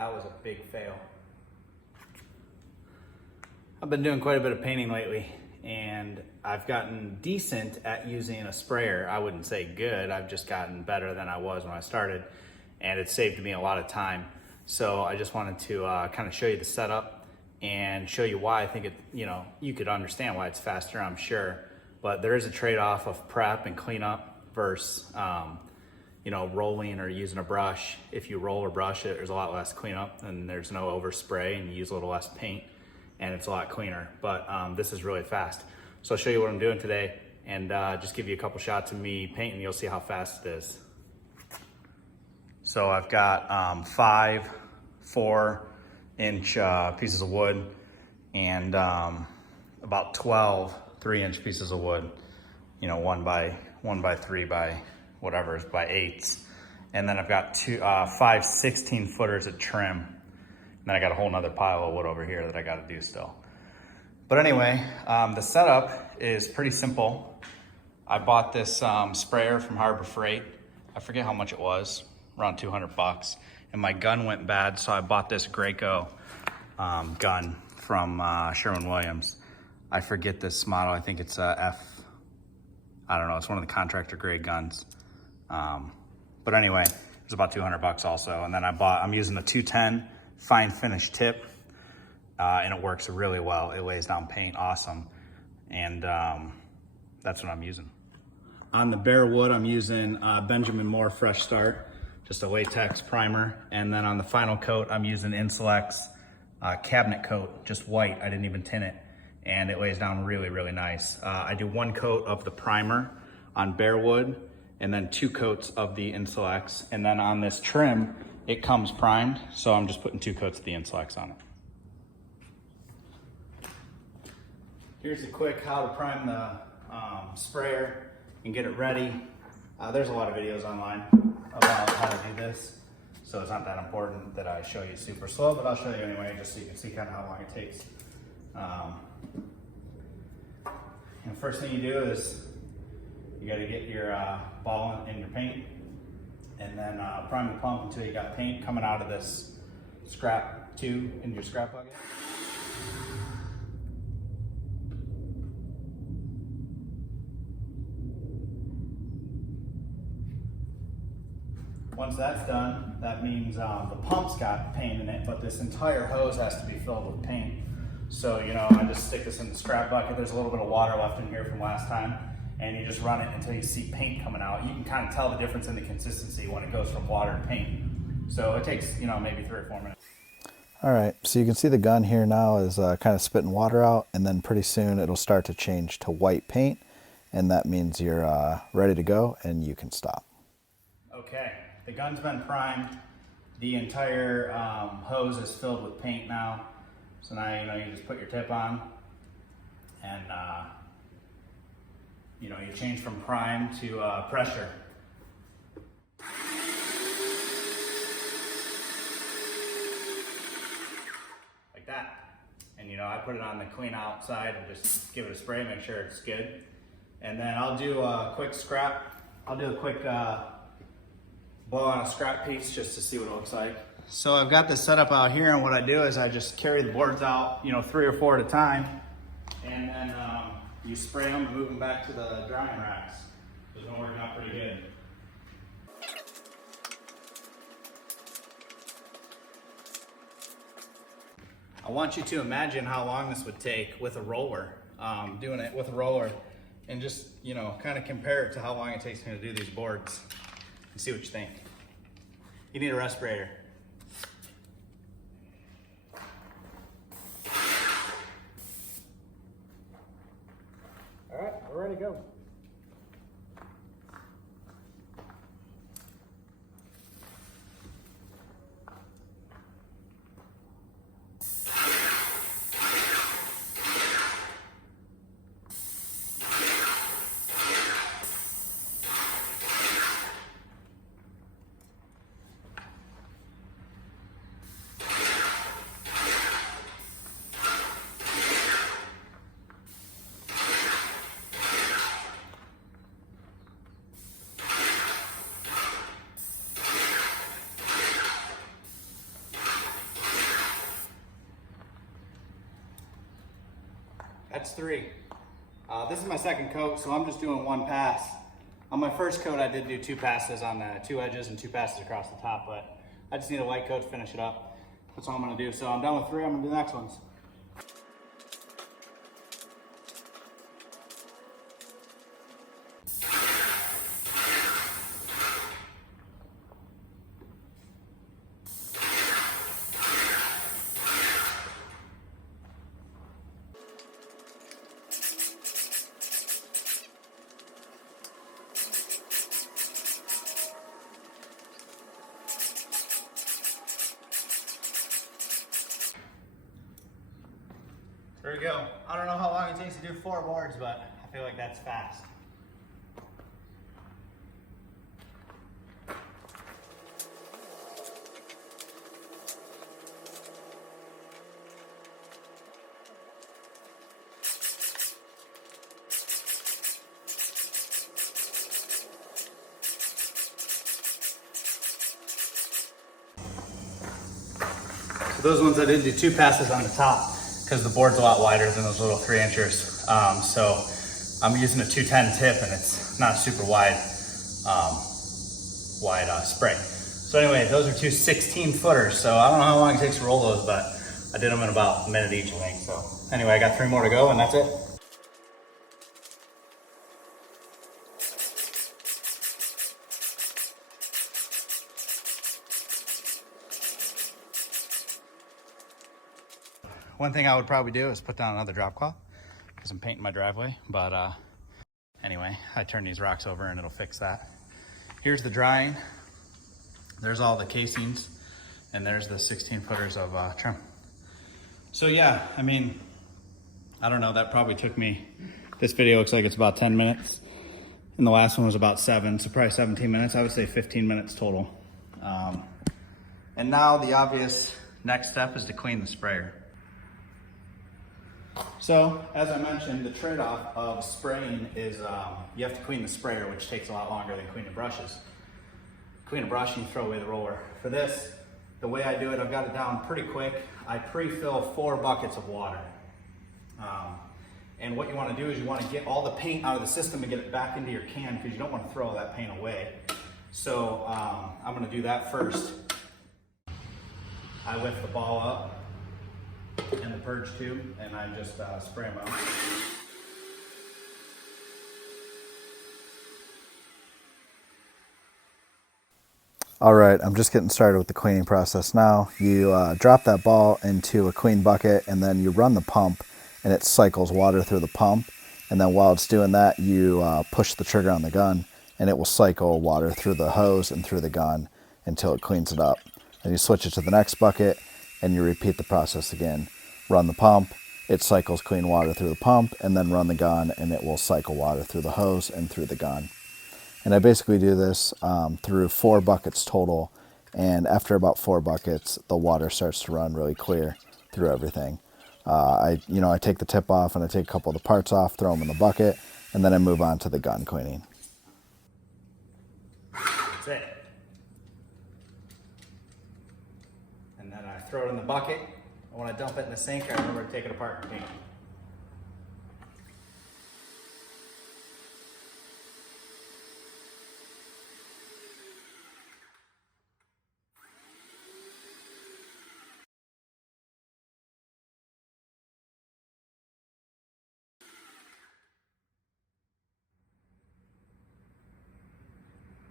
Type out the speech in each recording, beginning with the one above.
that was a big fail. I've been doing quite a bit of painting lately, and I've gotten decent at using a sprayer. I wouldn't say good, I've just gotten better than I was when I started, and it saved me a lot of time. So I just wanted to kind of show you the setup and show you why I think it, you could understand why it's faster, I'm sure, but there is a trade-off of prep and cleanup versus rolling or using a brush. If you roll or brush it, there's a lot less cleanup and there's no overspray, and you use a little less paint and it's a lot cleaner, but this is really fast. So I'll show you what I'm doing today and just give you a couple shots of me painting. You'll see how fast it is. So I've got 5 4-inch pieces of wood and about 12 3-inch pieces of wood, 1 by 3 by whatever is by 8s. And then I've got 5 16-footers of trim. And then I got a whole nother pile of wood over here that I got to do still. But anyway, the setup is pretty simple. I bought this sprayer from Harbor Freight. I forget how much it was, around 200 bucks. And my gun went bad, so I bought this Graco gun from Sherwin-Williams. I forget this model. I think it's I don't know, it's one of the contractor grade guns. But anyway, it's about 200 bucks also. And then I'm using the 210 fine finish tip, and it works really well. It lays down paint awesome, and that's what I'm using. On the bare wood, I'm using Benjamin Moore Fresh Start, just a latex primer, and then on the final coat, I'm using Insulex cabinet coat, just white. I didn't even tint it, and it lays down really, really nice. I do 1 coat of the primer on bare wood, and then 2 coats of the Insulex, and then on this trim, it comes primed, so I'm just putting 2 coats of the Insulex on it. Here's a quick how to prime the sprayer and get it ready. There's a lot of videos online about how to do this, so it's not that important that I show you super slow, but I'll show you anyway, just so you can see kind of how long it takes. And first thing you do is you got to get your ball in your paint, and then prime the pump until you got paint coming out of this scrap tube in your scrap bucket. Once that's done, that means the pump's got paint in it, but this entire hose has to be filled with paint. So, I just stick this in the scrap bucket. There's a little bit of water left in here from last time, and you just run it until you see paint coming out. You can kind of tell the difference in the consistency when it goes from water to paint. So it takes, maybe 3 or 4 minutes. All right, so you can see the gun here now is kind of spitting water out, and then pretty soon it'll start to change to white paint, and that means you're ready to go and you can stop. Okay, the gun's been primed. The entire hose is filled with paint now. So now, you just put your tip on, and you change from prime to pressure. Like that. And I put it on the clean out side and just give it a spray, make sure it's good. And then I'll do a quick blow on a scrap piece just to see what it looks like. So I've got this set up out here, and what I do is I just carry the boards out, 3 or 4 at a time, and then you spray them and move them back to the drying racks. It's been working out pretty good. I want you to imagine how long this would take with a roller, doing it with a roller, and just, kind of compare it to how long it takes me to do these boards and see what you think. You need a respirator. All right, we're ready to go. That's 3. This is my second coat, so I'm just doing 1 pass. On my first coat, I did do 2 passes on the 2 edges and 2 passes across the top, but I just need a white coat to finish it up. That's all I'm gonna do. So I'm done with 3, I'm gonna do the next ones. There we go. I don't know how long it takes to do 4 boards, but I feel like that's fast. So those ones I did do 2 passes on the top, because the board's a lot wider than those little 3-inchers. So I'm using a 210 tip and it's not super wide spray. So anyway, those are 2 16-footers. So I don't know how long it takes to roll those, but I did them in about a minute each, I think. So anyway, I got 3 more to go and that's it. One thing I would probably do is put down another drop cloth because I'm painting my driveway. But anyway, I turn these rocks over and it'll fix that. Here's the drying. There's all the casings and there's the 16-footers of trim. So yeah, I mean, I don't know, that probably took me, this video looks like it's about 10 minutes and the last one was about 7, so probably 17 minutes. I would say 15 minutes total. And now the obvious next step is to clean the sprayer. So, as I mentioned, the trade-off of spraying is you have to clean the sprayer, which takes a lot longer than cleaning brushes. Clean a brush and you throw away the roller. For this, the way I do it, I've got it down pretty quick. I pre-fill 4 buckets of water. And what you want to do is you want to get all the paint out of the system and get it back into your can because you don't want to throw all that paint away. So I'm going to do that first. I lift the ball up in the purge tube and I just spray them out. All right, I'm just getting started with the cleaning process now. You drop that ball into a clean bucket and then you run the pump and it cycles water through the pump. And then while it's doing that, you push the trigger on the gun and it will cycle water through the hose and through the gun until it cleans it up. Then you switch it to the next bucket and you repeat the process again. Run the pump, it cycles clean water through the pump, and then run the gun and it will cycle water through the hose and through the gun. And I basically do this through 4 buckets total, and after about 4 buckets, the water starts to run really clear through everything. I take the tip off and I take a couple of the parts off, throw them in the bucket, and then I move on to the gun cleaning. That's it. And then I throw it in the bucket. When I dump it in the sink, I remember to take it apart and clean it.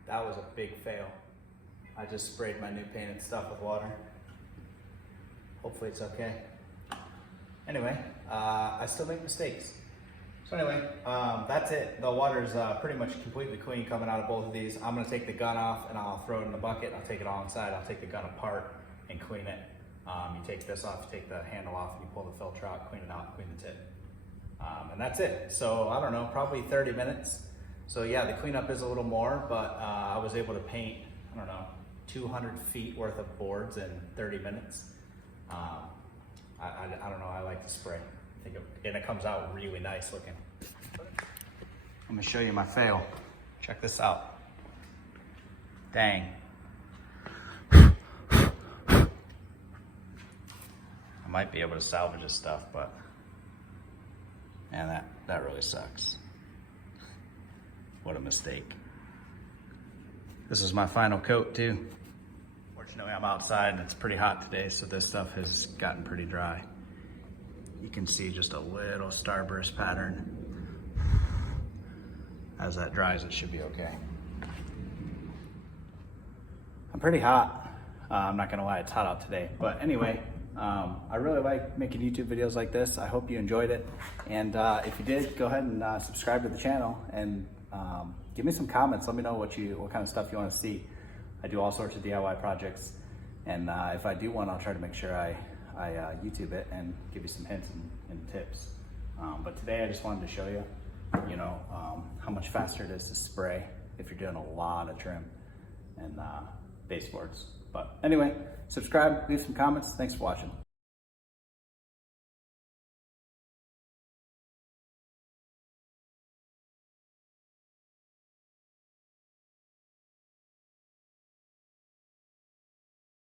That was a big fail. I just sprayed my new painted stuff with water. Hopefully it's okay. Anyway, I still make mistakes. So anyway, that's it. The water's pretty much completely clean coming out of both of these. I'm gonna take the gun off and I'll throw it in the bucket. I'll take it all inside. I'll take the gun apart and clean it. You take this off, you take the handle off, and you pull the filter out, clean it out, clean the tip. And that's it. So I don't know, probably 30 minutes. So yeah, the cleanup is a little more, but I was able to paint, I don't know, 200 feet worth of boards in 30 minutes. I don't know, I like to spray. And it comes out really nice looking. I'm gonna show you my fail. Check this out. Dang. I might be able to salvage this stuff, but And that really sucks. What a mistake. This is my final coat too. Fortunately, I'm outside and it's pretty hot today, so this stuff has gotten pretty dry. You can see just a little starburst pattern. As that dries, it should be okay. I'm pretty hot. I'm not gonna lie, it's hot out today. But anyway, I really like making YouTube videos like this. I hope you enjoyed it. And if you did, go ahead and subscribe to the channel and give me some comments. Let me know what kind of stuff you want to see. I do all sorts of DIY projects. And if I do one, I'll try to make sure I YouTube it and give you some hints and tips. But today I just wanted to show you, how much faster it is to spray if you're doing a lot of trim and baseboards. But anyway, subscribe, leave some comments. Thanks for watching.